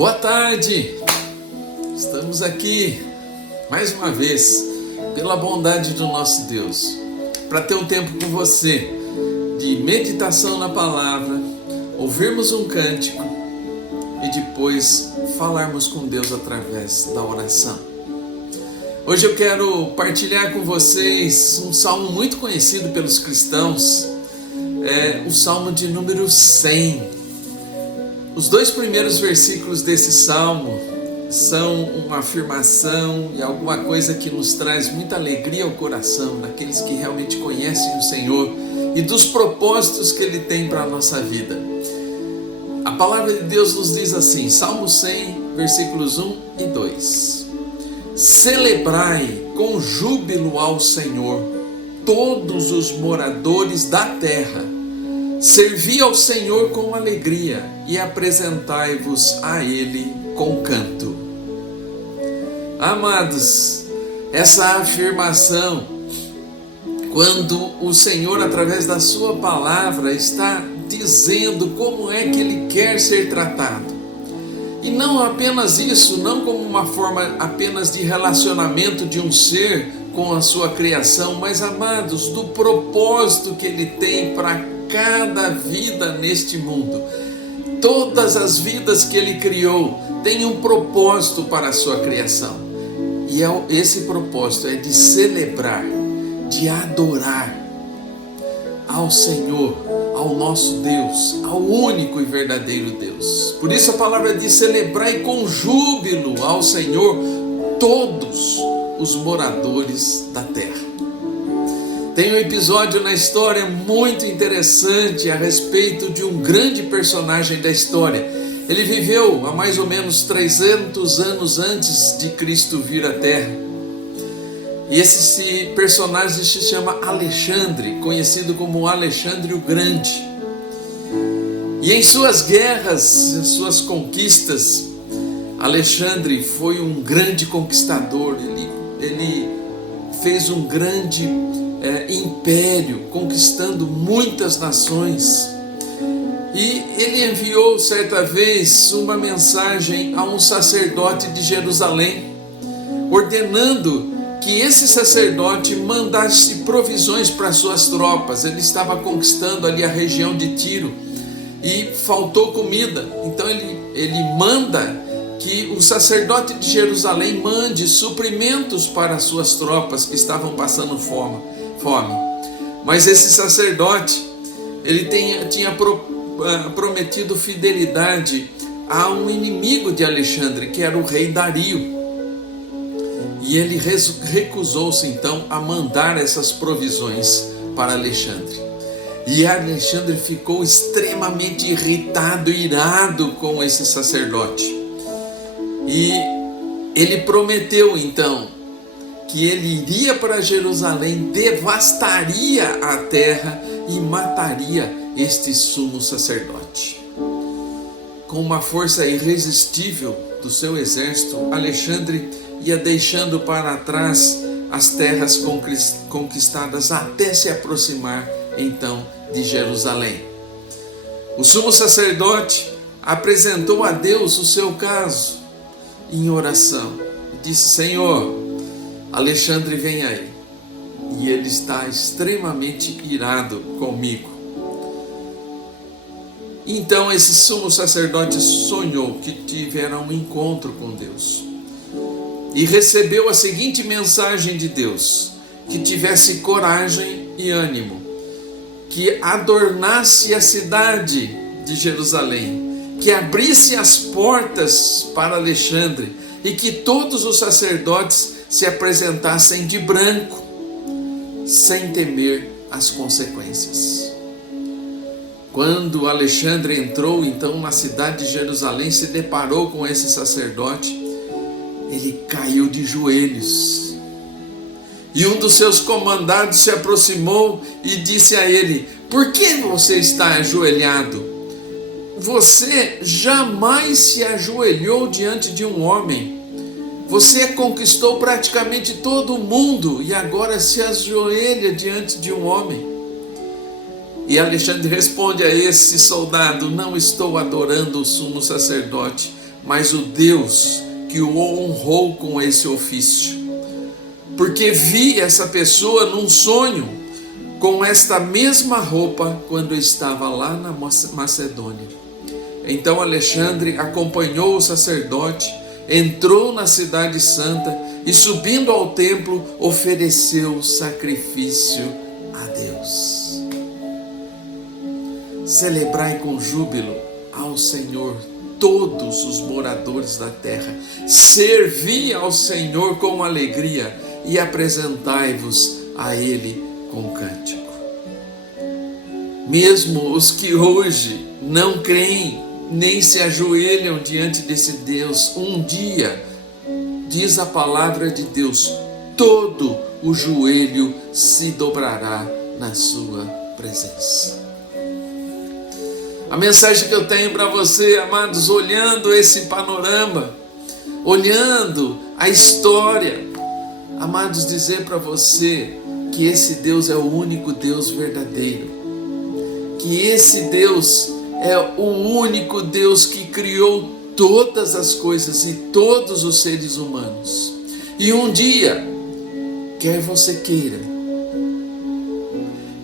Boa tarde, estamos aqui mais uma vez, pela bondade do nosso Deus, para ter um tempo com você de meditação na palavra, ouvirmos um cântico e depois falarmos com Deus através da oração. Hoje eu quero partilhar com vocês um salmo muito conhecido pelos cristãos, o salmo de número 100. Os dois primeiros versículos desse salmo são uma afirmação e alguma coisa que nos traz muita alegria ao coração, daqueles que realmente conhecem o Senhor e dos propósitos que Ele tem para a nossa vida. A palavra de Deus nos diz assim, Salmo 100, versículos 1 e 2. Celebrai com júbilo ao Senhor, todos os moradores da terra. Servi ao Senhor com alegria e apresentai-vos a Ele com canto. Amados, essa afirmação, quando o Senhor, através da sua palavra, está dizendo como é que Ele quer ser tratado. E não apenas isso, não como uma forma apenas de relacionamento de um ser com a sua criação, mas, amados, do propósito que Ele tem para cada vida neste mundo. Todas as vidas que Ele criou têm um propósito para a sua criação. E esse propósito é de celebrar, de adorar ao Senhor, ao nosso Deus, ao único e verdadeiro Deus. Por isso a palavra diz: celebrai com júbilo ao Senhor todos os moradores da terra. Tem um episódio na história muito interessante a respeito de um grande personagem da história. Ele viveu há mais ou menos 300 anos antes de Cristo vir à Terra. E esse personagem se chama Alexandre, conhecido como Alexandre o Grande. E em suas guerras, em suas conquistas, Alexandre foi um grande conquistador. Ele fez um grande império, conquistando muitas nações. E ele enviou certa vez uma mensagem a um sacerdote de Jerusalém, ordenando que esse sacerdote mandasse provisões para suas tropas. Ele estava conquistando ali a região de Tiro e faltou comida. Então ele manda que o sacerdote de Jerusalém mande suprimentos para as suas tropas que estavam passando fome. Mas esse sacerdote, ele tinha prometido fidelidade a um inimigo de Alexandre, que era o rei Dario. E ele recusou-se então a mandar essas provisões para Alexandre. E Alexandre ficou extremamente irritado, irado com esse sacerdote. E ele prometeu então que ele iria para Jerusalém, devastaria a terra e mataria este sumo sacerdote. Com uma força irresistível do seu exército, Alexandre ia deixando para trás as terras conquistadas até se aproximar então de Jerusalém. O sumo sacerdote apresentou a Deus o seu caso em oração e disse: Senhor, Alexandre vem aí e ele está extremamente irado comigo. Então esse sumo sacerdote sonhou que tivera um encontro com Deus e recebeu a seguinte mensagem de Deus: que tivesse coragem e ânimo, que adornasse a cidade de Jerusalém, que abrisse as portas para Alexandre e que todos os sacerdotes se apresentassem de branco, sem temer as consequências. Quando Alexandre entrou então na cidade de Jerusalém, se deparou com esse sacerdote, ele caiu de joelhos. E um dos seus comandados se aproximou e disse a ele: por que você está ajoelhado? Você jamais se ajoelhou diante de um homem. Você conquistou praticamente todo o mundo e agora se ajoelha diante de um homem. E Alexandre responde a esse soldado: não estou adorando o sumo sacerdote, mas o Deus que o honrou com esse ofício. Porque vi essa pessoa num sonho com esta mesma roupa quando estava lá na Macedônia. Então Alexandre acompanhou o sacerdote, entrou na cidade santa e, subindo ao templo, ofereceu sacrifício a Deus. Celebrai com júbilo ao Senhor todos os moradores da terra. Servi ao Senhor com alegria e apresentai-vos a Ele com cântico. Mesmo os que hoje não creem, nem se ajoelham diante desse Deus, um dia, diz a palavra de Deus, todo o joelho se dobrará na sua presença. A mensagem que eu tenho para você, amados, olhando esse panorama, olhando a história, amados, dizer para você que esse Deus é o único Deus verdadeiro, que esse Deus é o único Deus que criou todas as coisas e todos os seres humanos. E um dia, quer você queira,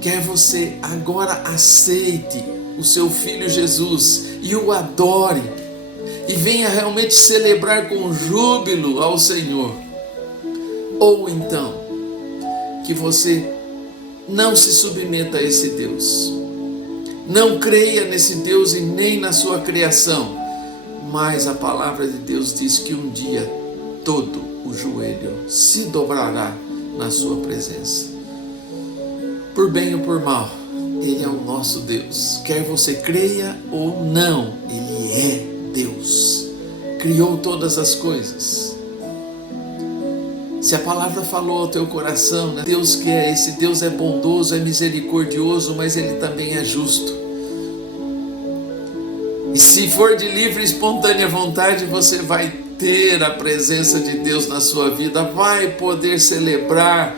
quer você agora aceite o seu Filho Jesus e o adore, e venha realmente celebrar com júbilo ao Senhor, ou então, que você não se submeta a esse Deus, não creia nesse Deus e nem na sua criação, mas a palavra de Deus diz que um dia todo o joelho se dobrará na sua presença. Por bem ou por mal, Ele é o nosso Deus. Quer você creia ou não, Ele é Deus. Criou todas as coisas. Se a palavra falou ao teu coração, né? Deus que é esse Deus é bondoso, é misericordioso, mas Ele também é justo. E se for de livre e espontânea vontade, você vai ter a presença de Deus na sua vida, vai poder celebrar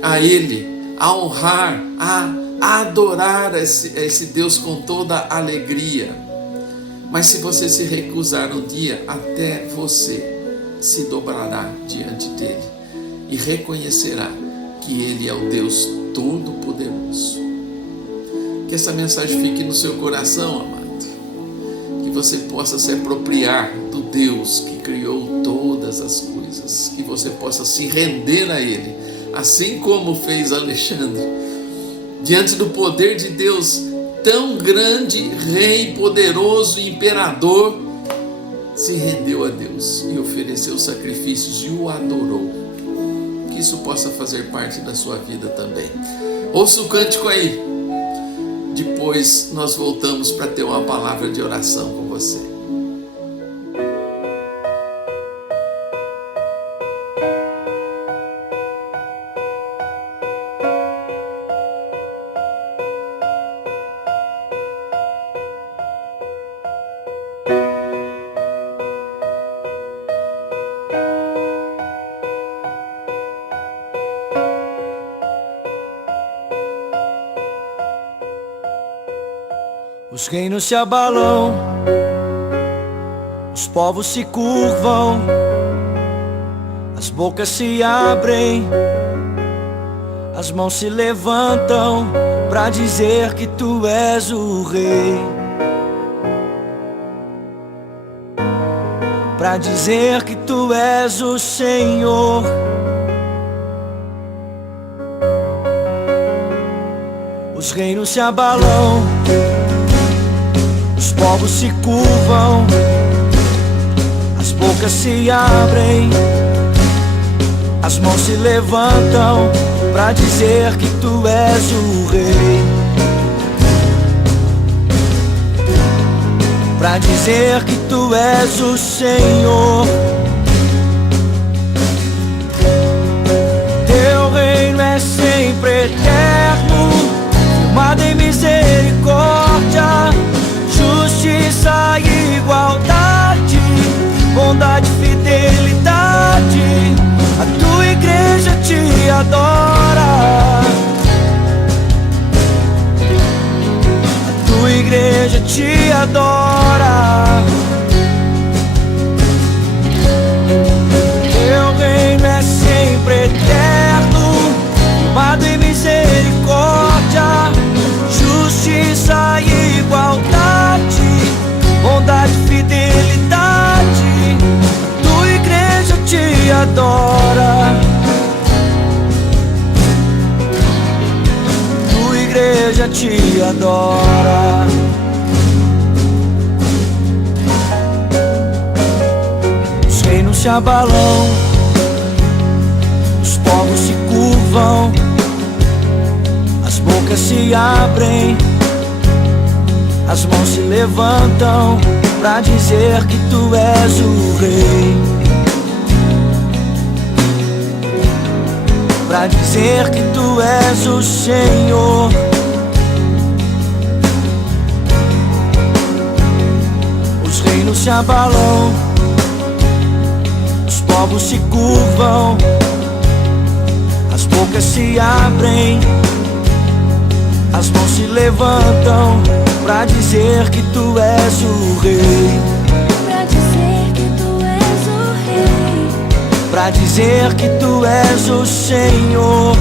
a Ele, a honrar, a adorar esse Deus com toda alegria. Mas se você se recusar um dia, até você se dobrará diante dele e reconhecerá que Ele é o Deus Todo-Poderoso. Que essa mensagem fique no seu coração, amado. Que você possa se apropriar do Deus que criou todas as coisas. Que você possa se render a Ele, assim como fez Alexandre. Diante do poder de Deus, tão grande, Rei, poderoso, imperador, se rendeu a Deus e ofereceu sacrifícios e o adorou. Que isso possa fazer parte da sua vida também. Ouça o cântico aí. Depois nós voltamos para ter uma palavra de oração com você. Os reinos se abalam, os povos se curvam, as bocas se abrem, as mãos se levantam pra dizer que tu és o rei, pra dizer que tu és o Senhor. Os reinos se abalam, os povos se curvam, as bocas se abrem, as mãos se levantam pra dizer que tu és o rei, pra dizer que tu és o Senhor. Teu reino é sempre eterno, firmado em misericórdia, justiça e igualdade, bondade e fidelidade. A tua igreja te adora, a tua igreja te adora. adora, tua igreja te adora. Os reinos se abalam, os povos se curvam, as bocas se abrem, as mãos se levantam pra dizer que tu és o rei, pra dizer que tu és o Senhor. Os reinos se abalam, os povos se curvam, as bocas se abrem, as mãos se levantam pra dizer que tu és o rei, pra dizer que tu és o rei, pra dizer que tu és o Senhor,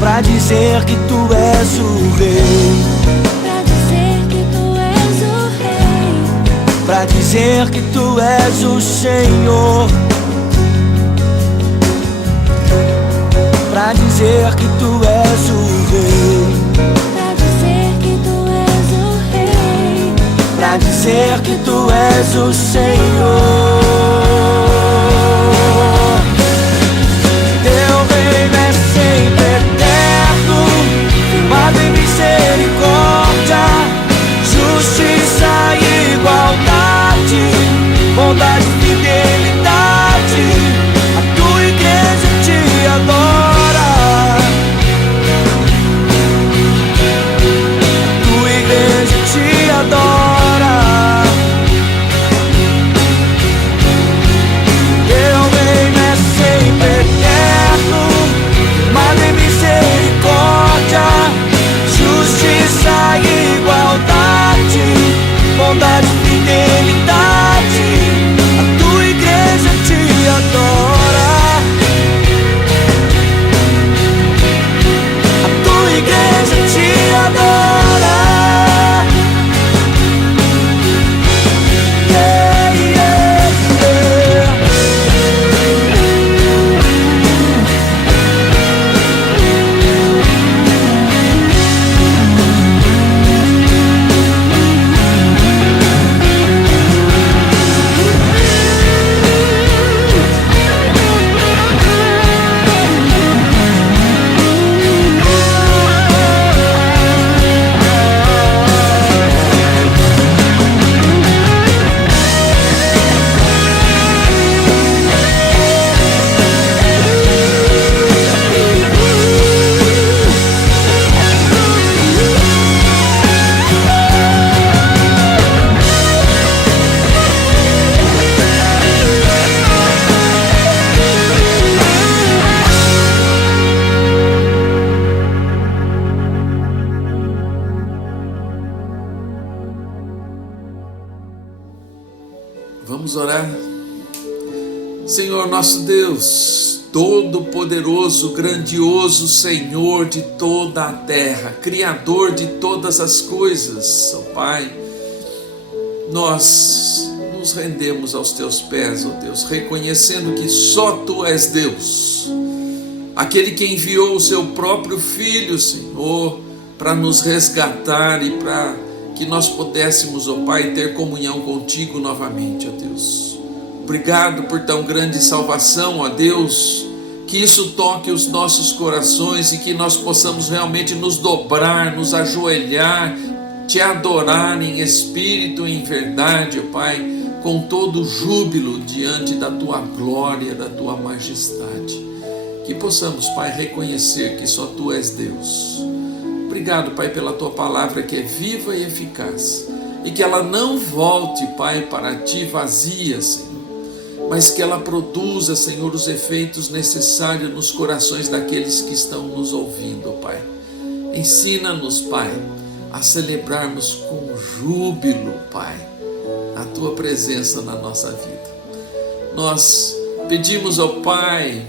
pra dizer que tu és o rei, pra dizer que tu és o rei, pra dizer que tu és o Senhor, pra dizer que tu és o rei, pra dizer que tu és o rei, pra dizer que tu és o Senhor. Teu reino é sempre eterno, firmado em misericórdia, justiça e igualdade, bondade e fidelidade. A tua igreja te adora, a tua igreja te adora. Teu reino é sempre eterno, firmado em misericórdia, justiça e igualdade, bondade e fidelidade. A tua igreja te adora, a tua igreja te adora. Yeah, yeah, yeah. Vamos orar. Senhor nosso Deus, todo-poderoso, grandioso Senhor de toda a terra, Criador de todas as coisas, ó Pai, nós nos rendemos aos teus pés, ó Deus, reconhecendo que só Tu és Deus, aquele que enviou o seu próprio Filho, Senhor, para nos resgatar e para que nós pudéssemos, ó Pai, ter comunhão contigo novamente, ó Deus. Obrigado por tão grande salvação, ó Deus, que isso toque os nossos corações e que nós possamos realmente nos dobrar, nos ajoelhar, te adorar em espírito e em verdade, ó Pai, com todo júbilo diante da tua glória, da tua majestade. Que possamos, Pai, reconhecer que só Tu és Deus. Obrigado, Pai, pela Tua palavra que é viva e eficaz e que ela não volte, Pai, para Ti vazia, Senhor, mas que ela produza, Senhor, os efeitos necessários nos corações daqueles que estão nos ouvindo, Pai. Ensina-nos, Pai, a celebrarmos com júbilo, Pai, a Tua presença na nossa vida. Nós pedimos ao Pai,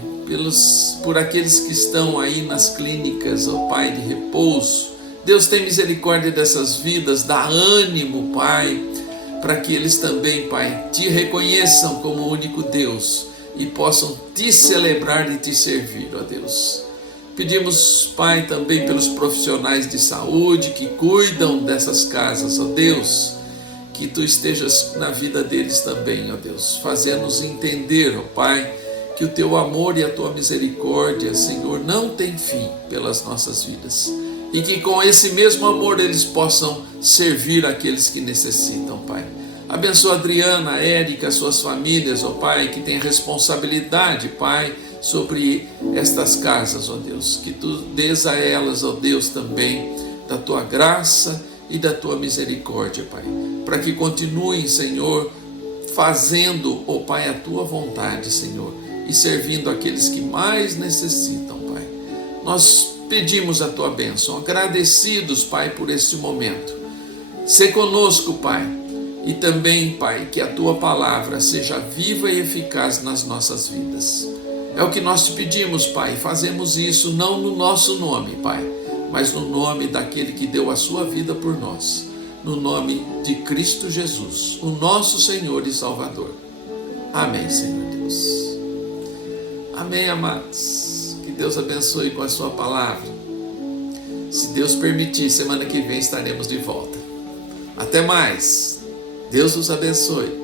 por aqueles que estão aí nas clínicas, ó Pai, de repouso. Deus, tem misericórdia dessas vidas, dá ânimo, Pai, para que eles também, Pai, te reconheçam como único Deus e possam te celebrar e te servir, ó Deus. Pedimos, Pai, também pelos profissionais de saúde que cuidam dessas casas, ó Deus, que Tu estejas na vida deles também, ó Deus, fazendo-nos entender, ó Pai, que o Teu amor e a Tua misericórdia, Senhor, não tem fim pelas nossas vidas, e que com esse mesmo amor eles possam servir aqueles que necessitam, Pai. Abençoa a Adriana, a Érica, suas famílias, ó Pai, que tem responsabilidade, Pai, sobre estas casas, ó Deus, que Tu dês a elas, ó Deus, também da Tua graça e da Tua misericórdia, Pai, para que continuem, Senhor, fazendo, ó Pai, a Tua vontade, Senhor, e servindo aqueles que mais necessitam, Pai. Nós pedimos a Tua bênção, agradecidos, Pai, por este momento. Sê conosco, Pai, e também, Pai, que a Tua palavra seja viva e eficaz nas nossas vidas. É o que nós te pedimos, Pai, fazemos isso não no nosso nome, Pai, mas no nome daquele que deu a sua vida por nós, no nome de Cristo Jesus, o nosso Senhor e Salvador. Amém, Senhor Deus. Amém, amados. Que Deus abençoe com a sua palavra. Se Deus permitir, semana que vem estaremos de volta. Até mais. Deus os abençoe.